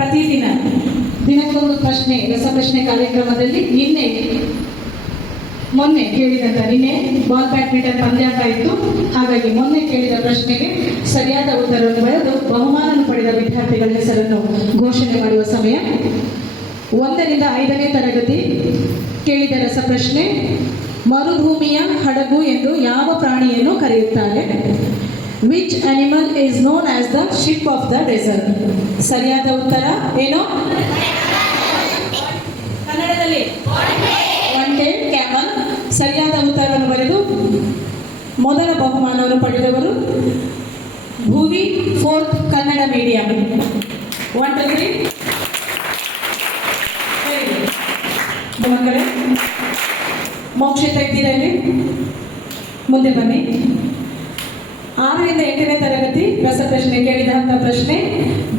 ಪ್ರತಿದಿನ ದಿನಕ್ಕೊಂದು ಪ್ರಶ್ನೆ ರಸಪ್ರಶ್ನೆ ಕಾರ್ಯಕ್ರಮದಲ್ಲಿ ಮೊನ್ನೆ ಕೇಳಿದಂತ ನಿನ್ನೆ ಬಾಲ್ ಬ್ಯಾಡ್ಮಿಂಟನ್ ಪಂದ್ಯಾಟ ಇತ್ತು. ಹಾಗಾಗಿ ಮೊನ್ನೆ ಕೇಳಿದ ಪ್ರಶ್ನೆಗೆ ಸರಿಯಾದ ಉತ್ತರವನ್ನು ಬರೆದು ಬಹುಮಾನ ಪಡೆದ ವಿದ್ಯಾರ್ಥಿಗಳ ಹೆಸರನ್ನು ಘೋಷಣೆ ಮಾಡುವ ಸಮಯ. 1ರಿಂದ 5ನೇ ತರಗತಿ ಕೇಳಿದ ರಸಪ್ರಶ್ನೆ, ಮರುಭೂಮಿಯ ಹಡಗು ಎಂದು ಯಾವ ಪ್ರಾಣಿಯನ್ನು ಕರೆಯುತ್ತಾರೆ? Which animal is known as the ship of the desert? ಸರಿಯಾದ ಉತ್ತರ ಏನು? ಕನ್ನಡದಲ್ಲಿ ಒಂಟೆ, ಕ್ಯಾಮಲ್. ಸರಿಯಾದ ಉತ್ತರವನ್ನು ಬರೆದು ಮೊದಲ ಬಹುಮಾನವನ್ನು ಪಡೆದವರು ಭುವಿ 4th ಕನ್ನಡ ಮೀಡಿಯಂ. 1 2 3. ಮಕ್ಕಳೇ, ಮೋಕ್ಷಿತ ಇದ್ದೀರಲ್ಲಿ ಮುಂದೆ ಬನ್ನಿ. 6ರಿಂದ 8ನೇ ತರಗತಿ ರಸಪ್ರಶ್ನೆ ಕೇಳಿದಂಥ ಪ್ರಶ್ನೆ,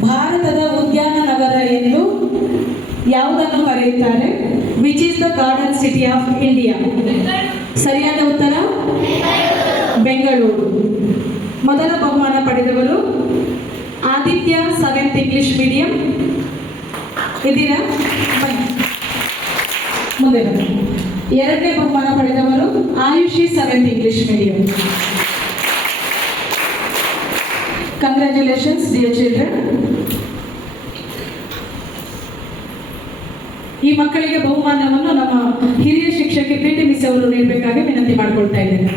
ಭಾರತದ ಉದ್ಯಾನ ನಗರ ಎಂದು ಯಾವುದನ್ನು ಕರೆಯುತ್ತಾರೆ? Which is the garden city of India? ಸರಿಯಾದ ಉತ್ತರ ಬೆಂಗಳೂರು. ಮೊದಲ ಬಹುಮಾನ ಪಡೆದವರು ಆದಿತ್ಯ 7th ಇಂಗ್ಲಿಷ್ ಮೀಡಿಯಂ. ಇದ್ದೀರಾ? ಮುಂದೆ ಬನ್ನಿ. 2ನೇ ಬಹುಮಾನ ಪಡೆದವರು ಆಯುಷಿ 7th English medium. Congratulations dear children. ಈ ಮಕ್ಕಳಿಗೆ ಬಹುಮಾನವನ್ನು ನಮ್ಮ ಹಿರಿಯ ಶಿಕ್ಷಕಿ ಪ್ರೀತಿ ಮಿಸ್ ಅವರು ನೀಡಬೇಕಾಗಿ ವಿನಂತಿ ಮಾಡಿಕೊಳ್ತಾ ಇದ್ದೇನೆ.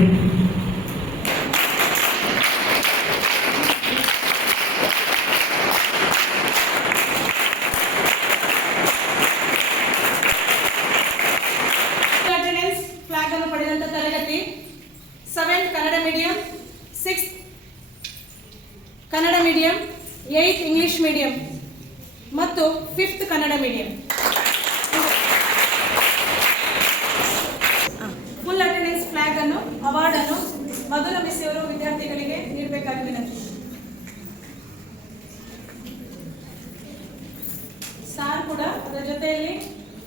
ಫ್ಲಾಗ್ ಅನ್ನು ಪಡೆದಂತ ತರಗತಿ 7th Kannada medium, 6th Kannada medium, 8th English medium ಮತ್ತು 5th Kannada medium. Full attendance flag ಅನ್ನು, ಅವಾರ್ಡ್ ಅನ್ನು ಮಧುರ ಮಿಸ್ ಅವರು ವಿದ್ಯಾರ್ಥಿಗಳಿಗೆ ನೀಡಬೇಕಾಗಿ ವಿನಂತಿ. ಸ್ಟಾರ್ ಕೂಡ ಅದರ ಜೊತೆಯಲ್ಲಿ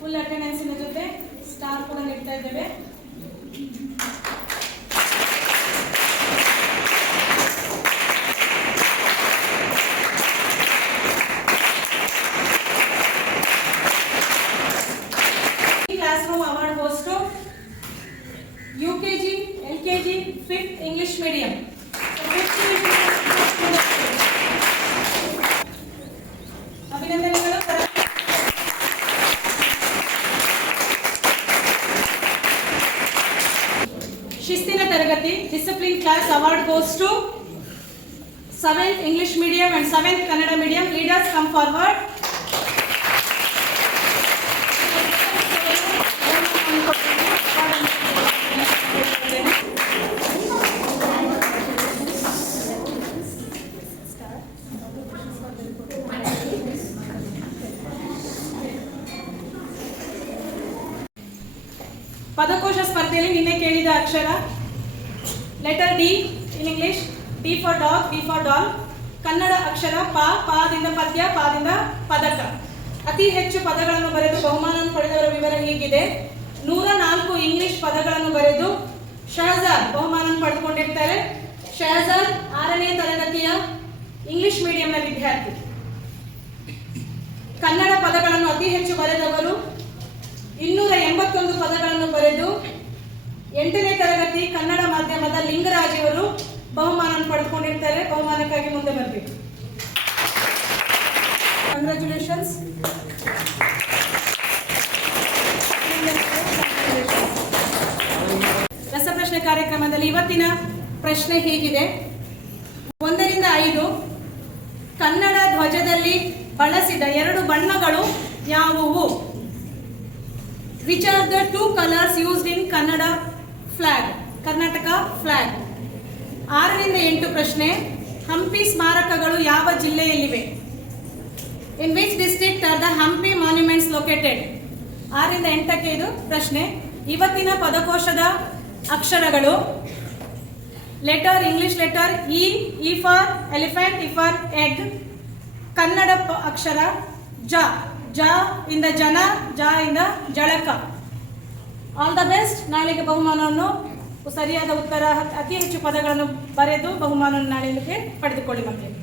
ಫುಲ್ ಅಟೆಂಡೆನ್ಸಿನ ಜೊತೆ ಸ್ಟಾರ್ ಕೂಡ ನೀಡ್ತಾ ಇದ್ದೇವೆ. UKG, LKG, 5th English medium. ಅಭಿನಂದನೆಗಳು. ಶಿಸ್ತಿನ ತರಗತಿ discipline class award goes to 7th English medium and 7th Kannada medium. Leaders come forward. ಪದಕೋಶ ಸ್ಪರ್ಧೆಯಲ್ಲಿ ನಿನ್ನೆ ಕೇಳಿದ ಅಕ್ಷರ letter D in English, D for dog, D for doll. Kannada ಅಕ್ಷರ ಪ, ಪಾದಿಂದ ಪದ್ಯ, ಪಾದಿಂದ ಪದಕ. ಅತಿ ಹೆಚ್ಚು ಪದಗಳನ್ನು ಬರೆದು ಬಹುಮಾನವನ್ನು ಪಡೆದವರ ವಿವರ ಹೀಗಿದೆ. 104 ಇಂಗ್ಲಿಷ್ ಪದಗಳನ್ನು ಬರೆದು ಶಹಜಾದ್ ಬಹುಮಾನ ಪಡೆದುಕೊಂಡಿರ್ತಾರೆ. ಶಹಜಾದ್ 6ನೇ ತರಗತಿಯ ಇಂಗ್ಲಿಷ್ ಮೀಡಿಯಂನ ವಿದ್ಯಾರ್ಥಿ. ಕನ್ನಡ ಪದಗಳನ್ನು ಅತಿ ಹೆಚ್ಚು ಬರೆದವರು 281 ಪದಗಳನ್ನು ಬರೆದು 8ನೇ ತರಗತಿ ಕನ್ನಡ ಮಾಧ್ಯಮದ ಲಿಂಗರಾಜ್ ಅವರು ಬಹುಮಾನ ಪಡೆದುಕೊಂಡಿರ್ತಾರೆ. ಬಹುಮಾನಕ್ಕಾಗಿ ಮುಂದೆ ಬರಬೇಕು. ಕಂಗ್ರ್ಯಾಚುಲೇಷನ್ಸ್. ರಸಪ್ರಶ್ನೆ ಕಾರ್ಯಕ್ರಮದಲ್ಲಿ ಇವತ್ತಿನ ಪ್ರಶ್ನೆ ಹೀಗಿದೆ. 1ರಿಂದ 5 ಕನ್ನಡ ಧ್ವಜದಲ್ಲಿ ಬಳಸಿದ 2 ಬಣ್ಣಗಳು ಯಾವುವು? Which are the 2 colors used in Kannada flag? Karnataka flag. 6ರಿಂದ 8 ಪ್ರಶ್ನೆ, ಹಂಪಿ ಸ್ಮಾರಕಗಳು ಯಾವ ಜಿಲ್ಲೆಯಲ್ಲಿವೆ? In which district are the Hampi monuments located? 6ರಿಂದ 8ಕ್ಕೆ ಇದು ಪ್ರಶ್ನೆ. ಇವತ್ತಿನ ಪದಕೋಶದ ಅಕ್ಷರಗಳು letter English letter E for elephant, E for egg. Kannada ಅಕ್ಷರ ಜ, ಜ ಇಂದ ಜನ, ಜ ಇಂದ ಜಳಕ. All the best. ನಾಳೆಗೆ ಬಹುಮಾನವನ್ನು ಸರಿಯಾದ ಉತ್ತರ ಅತಿ ಹೆಚ್ಚು ಪದಗಳನ್ನು ಬರೆದು ಬಹುಮಾನವನ್ನು ನಾಳೆಗೆ ಪಡೆದುಕೊಳ್ಳಿ ಮಕ್ಕಳಿಗೆ.